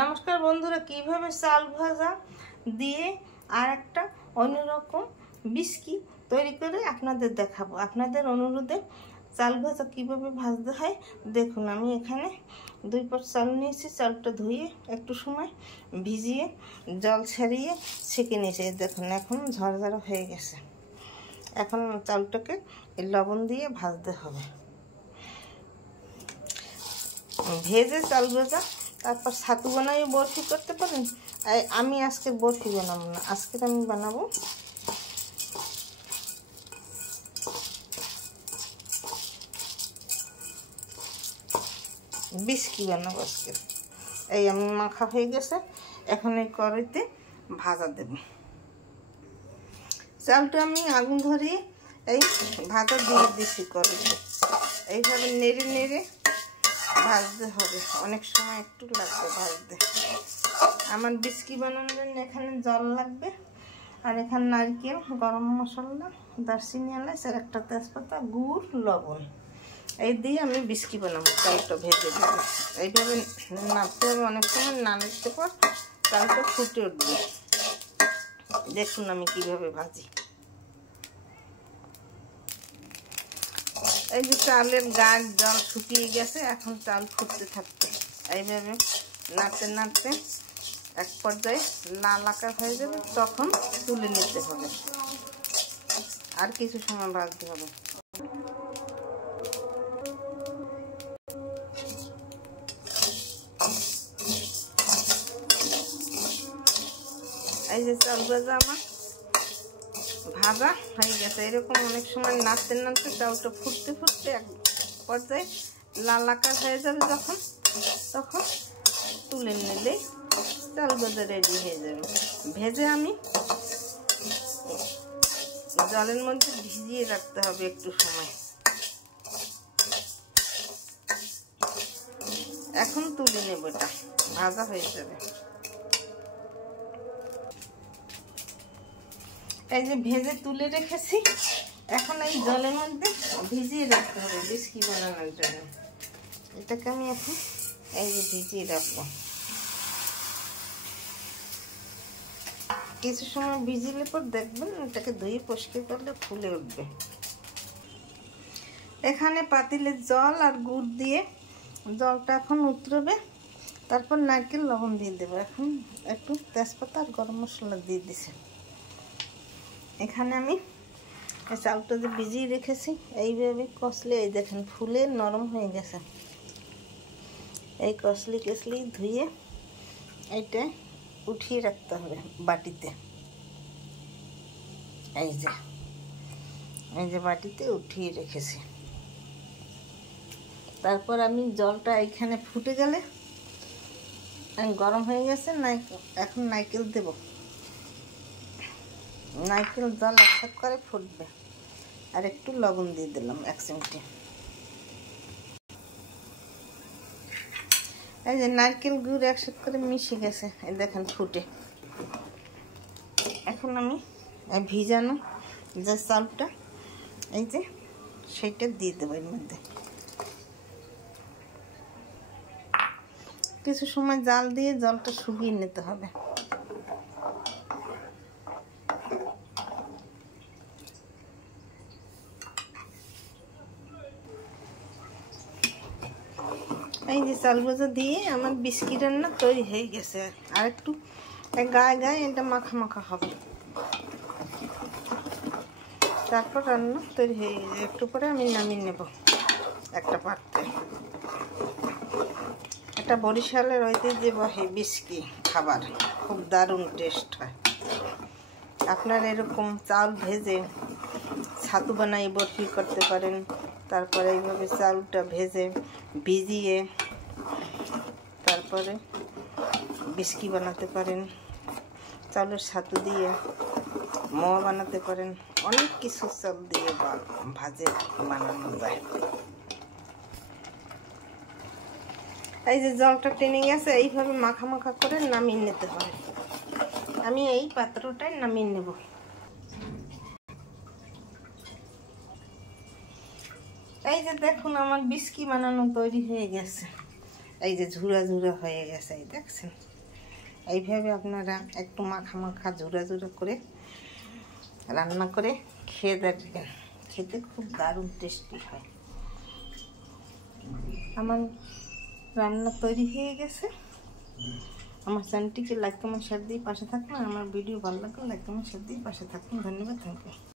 নমস্কার বন্ধুরা, কিভাবে চাল ভাজা দিয়ে আর একটা অন্যরকম বিস্কি তৈরি করে আপনাদের দেখাবো। আপনাদের অনুরোধে চাল ভাজা কিভাবে ভাজতে হয় দেখুন। আমি এখানে 2 পট চাল নিয়েছি। চালটা ধুয়ে একটু সময় ভিজিয়ে জল ছাড়িয়ে ছেঁকে নিয়েছি। দেখুন এখন ঝরঝরা হয়ে গেছে। এখন চালটাকে লবণ দিয়ে ভাজতে হবে। ভেজে চাল ভাজা, তারপর ছাতু বানাই বরফি করতে পারেন। আমি আজকে বরফি বানাবো না, আজকে আমি বানাবো বিস্কি বানাবো আজকে। এই আমি মাখা হয়ে গেছে, এখন এই কড়াইতে ভাজা দেব। চালটা আমি আগুন ধরিয়ে এই ভাজা দিয়ে দিছি কড়াইতে। এইভাবে নেড়ে নেড়ে ভাজতে হবে, অনেক সময় একটু লাগবে ভাজতে। আমার বিস্কি বানানোর জন্য এখানে জল লাগবে, আর এখানে নারকেল, গরম মশলা, দারচিনি, এলাচ আর একটা তেজপাতা, গুড়, লবণ, এই দিয়ে আমি বিস্কি বানাবো। চালটা ভেজে দেবো। এইভাবে নাড়তে হবে, অনেক সময় নাড়তে পর চালটা ফুটে উঠবে। দেখুন আমি কিভাবে ভাজি। এই যে চালের গাছ জল শুকিয়ে গেছে, এখন চাল ফুটতে থাকবে। এইভাবে নাড়তে নাড়তে এক পর্যায়ে লাল আকার হয়ে যাবে, তখন তুলে নিতে হবে। আর কিছু সময় ভাজতে হবে। এই যে চাল ভাজা আমার ভাজা হয়ে গেছে। এরকম অনেক সময় নাড়তে নাড়তে চালটা ফুটতে ফুটতে এক পর্যায়ে লাল আকার হয়ে যাবে, যখন তখন তুলে নিলেই চাল ভাজা রেডি হয়ে যাবে। ভেজে আমি জলের মধ্যে ভিজিয়ে রাখতে হবে একটু সময়। এখন তুলে নেব, এটা ভাজা হয়ে যাবে। এই যে ভেজে তুলে রেখেছি, এখন এই জলের মধ্যে ভিজিয়ে রাখতে হবে বিস্কি বানানোর জন্য। এটাকে আমি এখন এই যে ভিজিয়ে রাখবো। কিছু সময় ভিজিলে পর দেখবেন এটাকে ধুয়ে পরিষ্কার করলে ফুলে উঠবে। এখানে পাতিলে জল আর গুড় দিয়ে জলটা এখন উতরবে, তারপর নারকেল, লবণ দিয়ে দেবো। এখন একটু তেজপাতা আর গরম মশলা দিয়ে দিছি। এখানে আমি এই চালটা যে ভিজিয়ে রেখেছি, এইভাবে কষলে এই দেখেন ফুলে নরম হয়ে গেছে। এই কষলি কষলি ধুয়ে এইটা উঠিয়ে রাখতে হবে বাটিতে। এই যে বাটিতে উঠিয়ে রেখেছি। তারপর আমি জলটা এইখানে ফুটে গেলে, গরম হয়ে গেছে, এখন নারকেল দেব। নারকেল জল একসাথে করে ফুটবে, আর একটু লবণ দিয়ে দিলাম 1 চিমটি। এই যে নারকেল গুড় একসাথে করে মিশে গেছে, এই দেখেন ফুটে। এখন আমি ভিজানো যে চালটা এই যে সেইটা দিয়ে দেবো এর মধ্যে। কিছু সময় জাল দিয়ে জলটা শুকিয়ে নিতে হবে। এই যে চাল ভাজা দিয়ে আমার বিস্কি রান্না তৈরি হয়ে গেছে। আর একটু গায়ে গায়ে এটা মাখা মাখা হবে, তারপর রান্না তৈরি হয়ে গেছে। একটু পরে আমি নামিয়ে নেব একটা পাত্রে। এটা বরিশালের ঐতিহ্যবাহী বিস্কি খাবার, খুব দারুণ টেস্ট হয়। আপনারা এরকম চাল ভেজে ছাতু বানাই বরফি করতে পারেন। তারপরে এইভাবে চালটা ভেজে ভিজিয়ে তারপরে বিস্কি বানাতে পারেন। চালের ছাতু দিয়ে মোয়া বানাতে পারেন। অনেক কিছু চাল দিয়ে ভাজে বানানো যায়। এই যে জলটা টেনে গেছে, এইভাবে মাখা মাখা করে নামিয়ে নিতে হবে। আমি এই পাত্রটায় নামিয়ে নেব। এই যে দেখুন আমার বিস্কি বানানো তৈরি হয়ে গেছে। এই যে ঝুরা ঝুরা হয়ে গেছে, এই দেখছেন। এইভাবে আপনারা একটু মাখা মাখা ঝুরা ঝুরা করে রান্না করে খেয়ে দেখবেন, খেতে খুব দারুণ টেস্টি হয়। আমার রান্না তৈরি হয়ে গেছে। আমার চ্যানেলটিকে লাইক কমেন্ট শেয়ার দিয়ে পাশে থাকুন। আমার ভিডিও ভালো লাগলে লাইক কমেন্ট শেয়ার দিয়ে পাশে থাকুন। ধন্যবাদ, থ্যাংক ইউ।